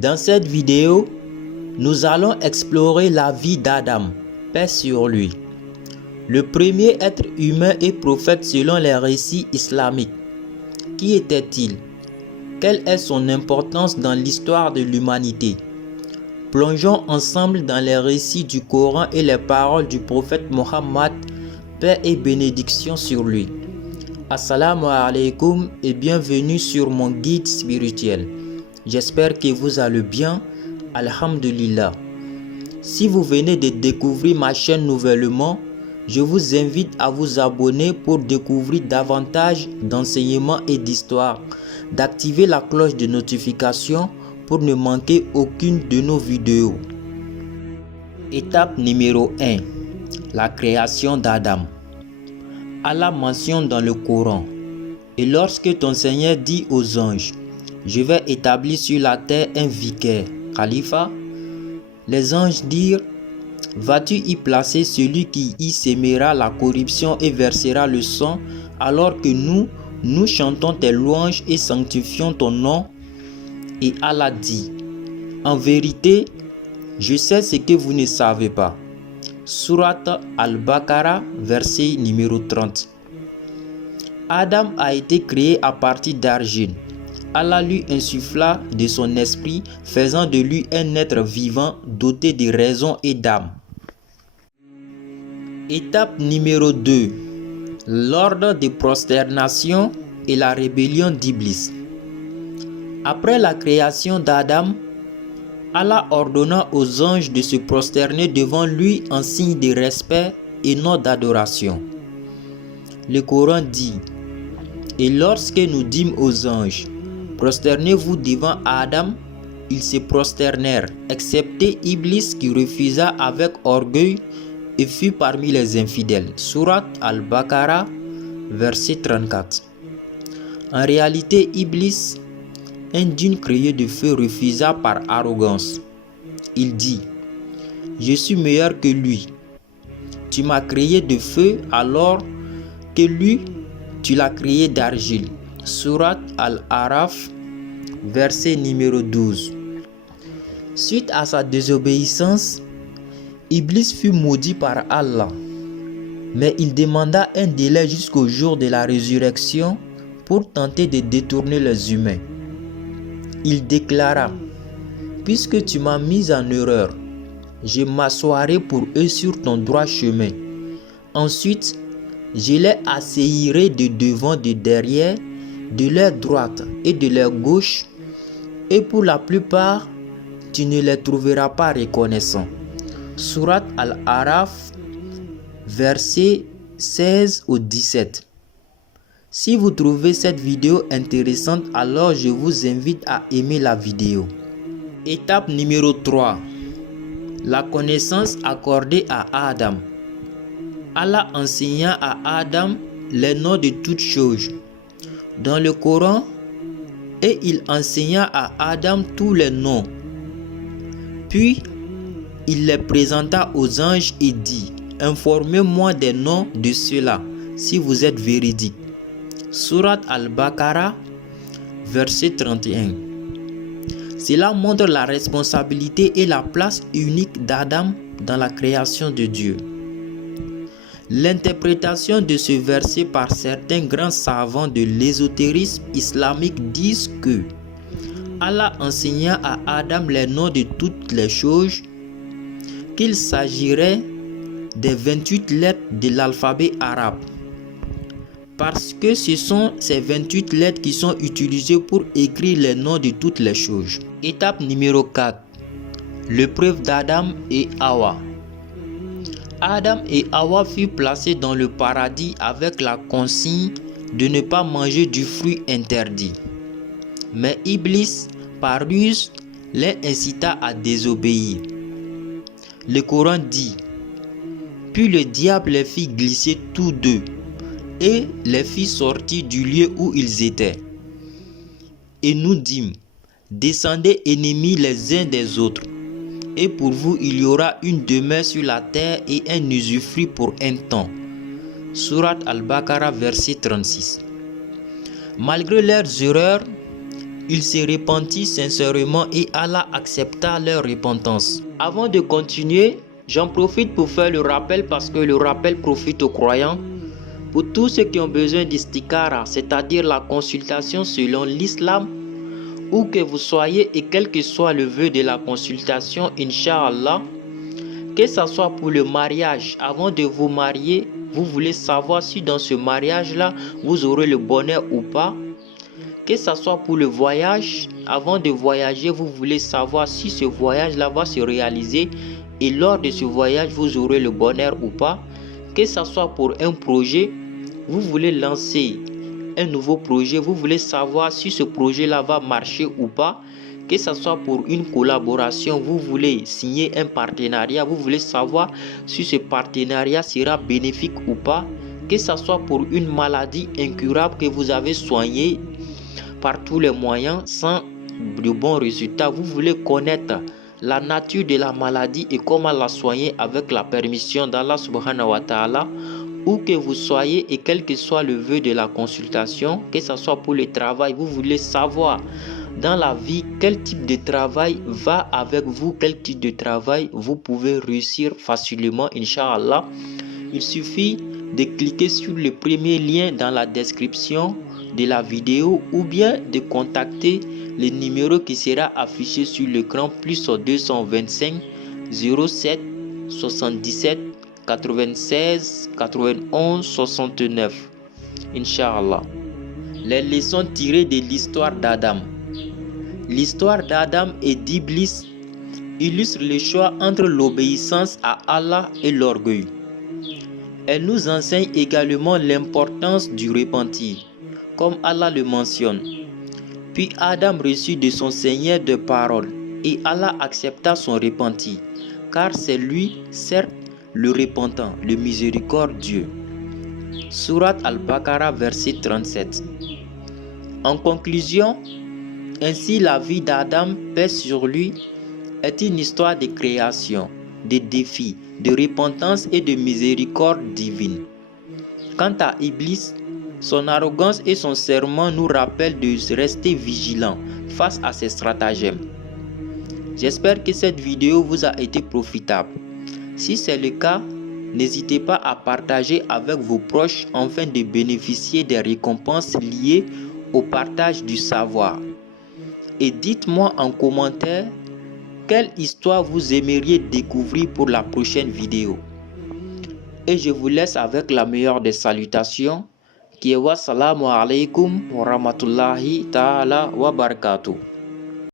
Dans cette vidéo, nous allons explorer la vie d'Adam, paix sur lui, le premier être humain et prophète selon les récits islamiques. Qui était-il? Quelle est son importance dans l'histoire de l'humanité? Plongeons ensemble dans les récits du Coran et les paroles du prophète Mohammed, paix et bénédiction sur lui. Assalamu alaikum et bienvenue sur mon guide spirituel. J'espère que vous allez bien, alhamdulillah. Si vous venez de découvrir ma chaîne nouvellement, je vous invite à vous abonner pour découvrir davantage d'enseignements et d'histoires, d'activer la cloche de notification pour ne manquer aucune de nos vidéos. Étape numéro 1. La création d'Adam. Allah mentionne dans le Coran: « Et lorsque ton Seigneur dit aux anges, je vais établir sur la terre un vicaire, Khalifa, les anges dirent, vas-tu y placer celui qui y sèmera la corruption et versera le sang, alors que nous chantons tes louanges et sanctifions ton nom? Et Allah dit, en vérité, je sais ce que vous ne savez pas. Surat Al-Baqarah, verset numéro 30. Adam a été créé à partir d'argile. Allah lui insuffla de son esprit, faisant de lui un être vivant doté de raison et d'âme. Étape numéro 2. L'ordre de prosternation et la rébellion d'Iblis. Après la création d'Adam, Allah ordonna aux anges de se prosterner devant lui en signe de respect et non d'adoration. Le Coran dit, « Et lorsque nous dîmes aux anges, prosternez-vous devant Adam, ils se prosternèrent, excepté Iblis qui refusa avec orgueil et fut parmi les infidèles. » Surat Al-Baqarah, verset 34. En réalité, Iblis, un digne créé de feu, refusa par arrogance. Il dit, « Je suis meilleur que lui. Tu m'as créé de feu alors que lui, tu l'as créé d'argile. » Surat Al-Araf, verset numéro 12. Suite à sa désobéissance, Iblis fut maudit par Allah, mais il demanda un délai jusqu'au jour de la résurrection pour tenter de détourner les humains. Il déclara, « Puisque tu m'as mis en erreur, je m'assoirai pour eux sur ton droit chemin. Ensuite, je les asseillirai de devant, de derrière, de leur droite et de leur gauche, et pour la plupart, tu ne les trouveras pas reconnaissants. » Surat Al-Araf, versets 16 au 17. Si vous trouvez cette vidéo intéressante, alors je vous invite à aimer la vidéo. Étape numéro 3. La connaissance accordée à Adam. Allah enseigna à Adam les noms de toutes choses dans le Coran, et il enseigna à Adam tous les noms. Puis, il les présenta aux anges et dit, « Informez-moi des noms de ceux-là, si vous êtes véridiques. » Surat Al-Baqarah, verset 31. Cela montre la responsabilité et la place unique d'Adam dans la création de Dieu. L'interprétation de ce verset par certains grands savants de l'ésotérisme islamique disent que Allah enseigna à Adam les noms de toutes les choses, qu'il s'agirait des 28 lettres de l'alphabet arabe, parce que ce sont ces 28 lettres qui sont utilisées pour écrire les noms de toutes les choses. Étape numéro 4. L'épreuve d'Adam et Hawa. Adam et Hawa furent placés dans le paradis avec la consigne de ne pas manger du fruit interdit. Mais Iblis, par ruse, les incita à désobéir. Le Coran dit, « Puis le diable les fit glisser tous deux, et les fit sortir du lieu où ils étaient. Et nous dîmes, descendez ennemis les uns des autres, et pour vous il y aura une demeure sur la terre et un usufruit pour un temps. » Surat Al-Baqarah, verset 36. Malgré leurs erreurs, Ils se repentirent sincèrement et Allah accepta leur repentance. Avant de continuer, j'en profite pour faire le rappel parce que le rappel profite aux croyants. Pour tous ceux qui ont besoin d'istikhara, c'est-à-dire la consultation selon l'islam, où que vous soyez et quel que soit le vœu de la consultation, Inch'Allah, que ce soit pour le mariage, avant de vous marier, vous voulez savoir si dans ce mariage-là, vous aurez le bonheur ou pas. Que ce soit pour le voyage, avant de voyager, vous voulez savoir si ce voyage-là va se réaliser et lors de ce voyage, vous aurez le bonheur ou pas. Que ce soit pour un projet, vous voulez lancer un nouveau projet, vous voulez savoir si ce projet-là va marcher ou pas. Que ce soit pour une collaboration, vous voulez signer un partenariat, vous voulez savoir si ce partenariat sera bénéfique ou pas. Que ce soit pour une maladie incurable que vous avez soignée par tous les moyens sans de bons résultats, vous voulez connaître la nature de la maladie et comment la soigner avec la permission d'Allah subhanahu wa ta'ala. Où que vous soyez et quel que soit le vœu de la consultation, que ce soit pour le travail, vous voulez savoir dans la vie quel type de travail va avec vous, quel type de travail vous pouvez réussir facilement, Inch'Allah. Il suffit de cliquer sur le premier lien dans la description de la vidéo ou bien de contacter le numéro qui sera affiché sur l'écran plus 225 07 77 96 91 69. Inch'Allah. Les leçons tirées de l'histoire d'Adam. L'histoire d'Adam et d'Iblis illustre le choix entre l'obéissance à Allah et l'orgueil. Elle nous enseigne également l'importance du repentir, comme Allah le mentionne. Puis Adam reçut de son Seigneur de paroles, et Allah accepta son repentir, car c'est lui, certes, le repentant, le miséricordieux. Surat Al-Baqarah, verset 37. En conclusion, ainsi la vie d'Adam, paix sur lui, est une histoire de création, de défis, de repentance et de miséricorde divine. Quant à Iblis, son arrogance et son serment nous rappellent de rester vigilants face à ses stratagèmes. J'espère que cette vidéo vous a été profitable. Si c'est le cas, n'hésitez pas à partager avec vos proches afin de bénéficier des récompenses liées au partage du savoir. Et dites-moi en commentaire quelle histoire vous aimeriez découvrir pour la prochaine vidéo. Et je vous laisse avec la meilleure des salutations, qui est wassalamu alaikum wa rahmatullahi ta'ala wa barakatuh.